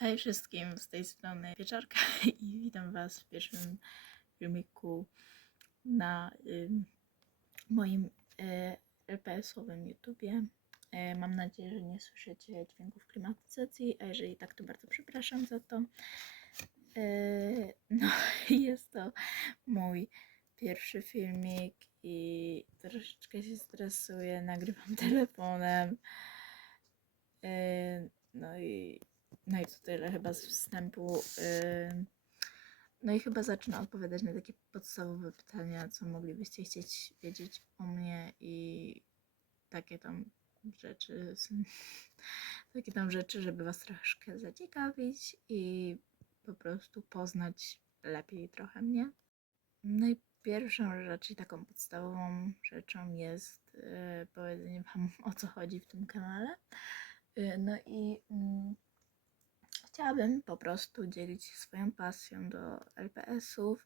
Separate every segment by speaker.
Speaker 1: Hej wszystkim, z tej strony Pieczarka i witam Was w pierwszym filmiku na ym, moim y, LPS-owym YouTubie. Y, mam nadzieję, że nie słyszycie dźwięków klimatyzacji, a jeżeli tak, to bardzo przepraszam za to. Y, no, jest to mój pierwszy filmik i troszeczkę się stresuję, nagrywam telefonem. Y, no i no i to tyle chyba z wstępu. Ym, No i chyba zacznę odpowiadać na takie podstawowe pytania, co moglibyście chcieć wiedzieć o mnie i takie tam rzeczy. Takie tam rzeczy, żeby was troszkę zaciekawić i po prostu poznać lepiej trochę mnie. No i pierwszą rzecz i taką podstawową rzeczą jest yy, powiedzenie wam o co chodzi w tym kanale. Yy, no i mm, Chciałabym po prostu dzielić się swoją pasją do LPS-ów.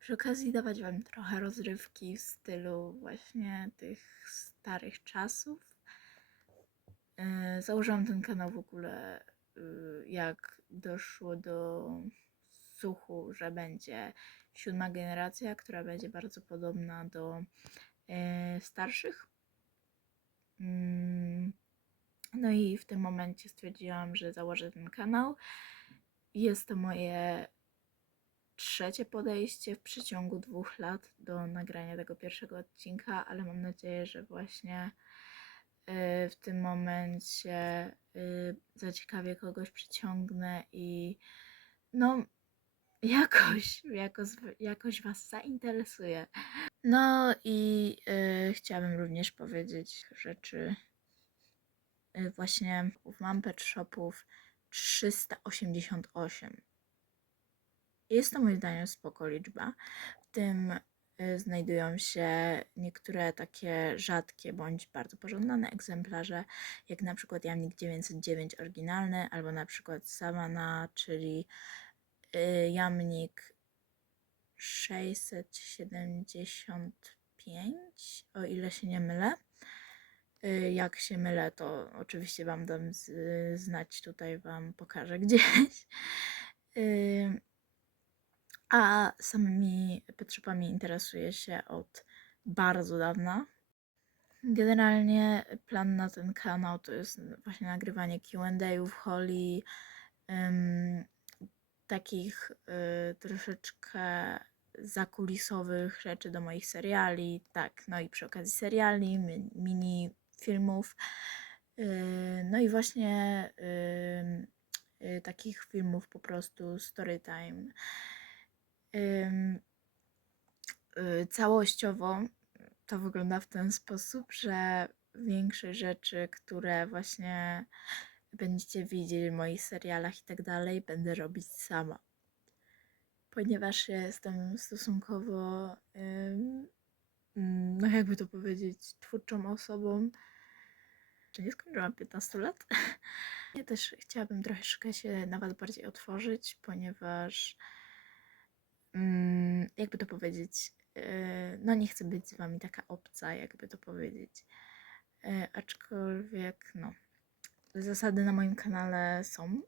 Speaker 1: Przy okazji dawać Wam trochę rozrywki w stylu właśnie tych starych czasów. Yy, Założyłam ten kanał w ogóle, yy, jak doszło do słuchu, że będzie siódma generacja, która będzie bardzo podobna do yy, starszych. Mm, No i w tym momencie stwierdziłam, że założę ten kanał. Jest to moje trzecie podejście w przeciągu dwóch lat do nagrania tego pierwszego odcinka, ale mam nadzieję, że właśnie y, w tym momencie y, zaciekawię kogoś, przyciągnę i no jakoś, jakoś, jakoś Was zainteresuje. No i y, chciałabym również powiedzieć rzeczy właśnie mam pet shopów 388. Jest to moim zdaniem spoko liczba. W tym y, znajdują się niektóre takie rzadkie bądź bardzo pożądane egzemplarze, jak na przykład Jamnik 909 oryginalny, albo na przykład Savana, czyli y, Jamnik 675, o ile się nie mylę. Y, Jak się mylę, to oczywiście Wam dam z, znać, tutaj Wam pokażę gdzieś. Y, A samymi petshopami interesuję się od bardzo dawna. Generalnie plan na ten kanał to jest właśnie nagrywanie Q&A'ów, holi, ym, takich y, troszeczkę zakulisowych rzeczy do moich seriali, tak, no i przy okazji seriali, mi- mini filmów, y, no i właśnie ym, y, takich filmów po prostu story time. Ym, y, całościowo to wygląda w ten sposób, że większość rzeczy, które właśnie będziecie widzieli w moich serialach i tak dalej, będę robić sama. Ponieważ jestem stosunkowo, jakby to powiedzieć, twórczą osobą. Czy nie skończyłam 15 lat? Ja też chciałabym troszeczkę się nawet bardziej otworzyć, ponieważ mm, jakby to powiedzieć, yy, no nie chcę być z wami taka obca, jakby to powiedzieć. Yy, aczkolwiek, no, zasady na moim kanale są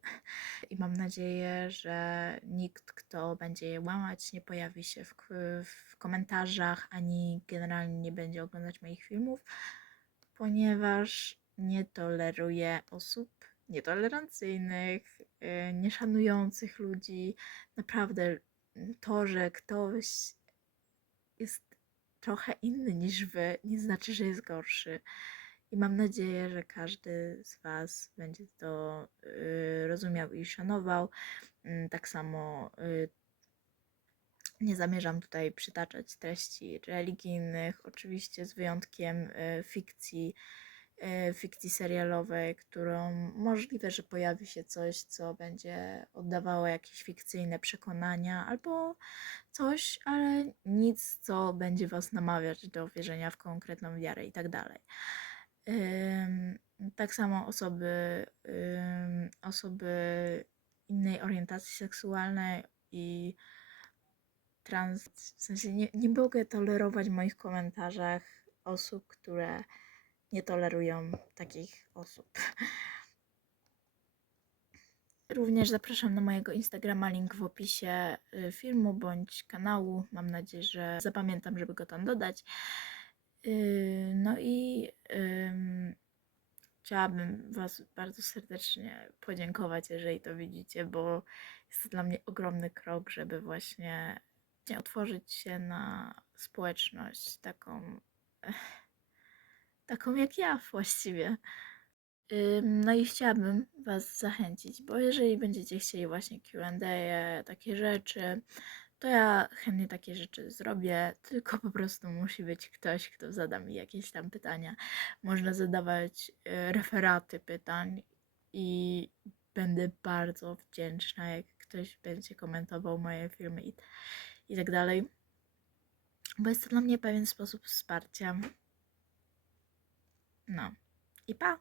Speaker 1: i mam nadzieję, że nikt, kto będzie je łamać, nie pojawi się w, w komentarzach ani generalnie nie będzie oglądać moich filmów, ponieważ nie toleruję osób nietolerancyjnych, yy, nieszanujących ludzi. Naprawdę to, że ktoś jest trochę inny niż wy, nie znaczy, że jest gorszy. I mam nadzieję, że każdy z Was będzie to y, rozumiał i szanował. Mm, Tak samo y, nie zamierzam tutaj przytaczać treści religijnych, oczywiście z wyjątkiem y, fikcji, fikcji serialowej, którą możliwe, że pojawi się coś, co będzie oddawało jakieś fikcyjne przekonania albo coś, ale nic, co będzie Was namawiać do wierzenia w konkretną wiarę i tak dalej. Tak samo osoby, osoby innej orientacji seksualnej i trans, w sensie nie, nie mogę tolerować w moich komentarzach osób, które nie tolerują takich osób. Również zapraszam na mojego Instagrama, link w opisie y, filmu bądź kanału. Mam nadzieję, że zapamiętam, żeby go tam dodać. Yy, No i ym, chciałabym Was bardzo serdecznie podziękować, jeżeli to widzicie, bo jest to dla mnie ogromny krok, żeby właśnie otworzyć się na społeczność taką, taką jak ja właściwie. No i chciałabym Was zachęcić, bo jeżeli będziecie chcieli właśnie QA, takie rzeczy, to ja chętnie takie rzeczy zrobię, tylko po prostu musi być ktoś, kto zada mi jakieś tam pytania. Można zadawać y, referaty pytań i będę bardzo wdzięczna, jak ktoś będzie komentował moje filmy i, i tak dalej, bo jest to dla mnie pewien sposób wsparcia. No i pa!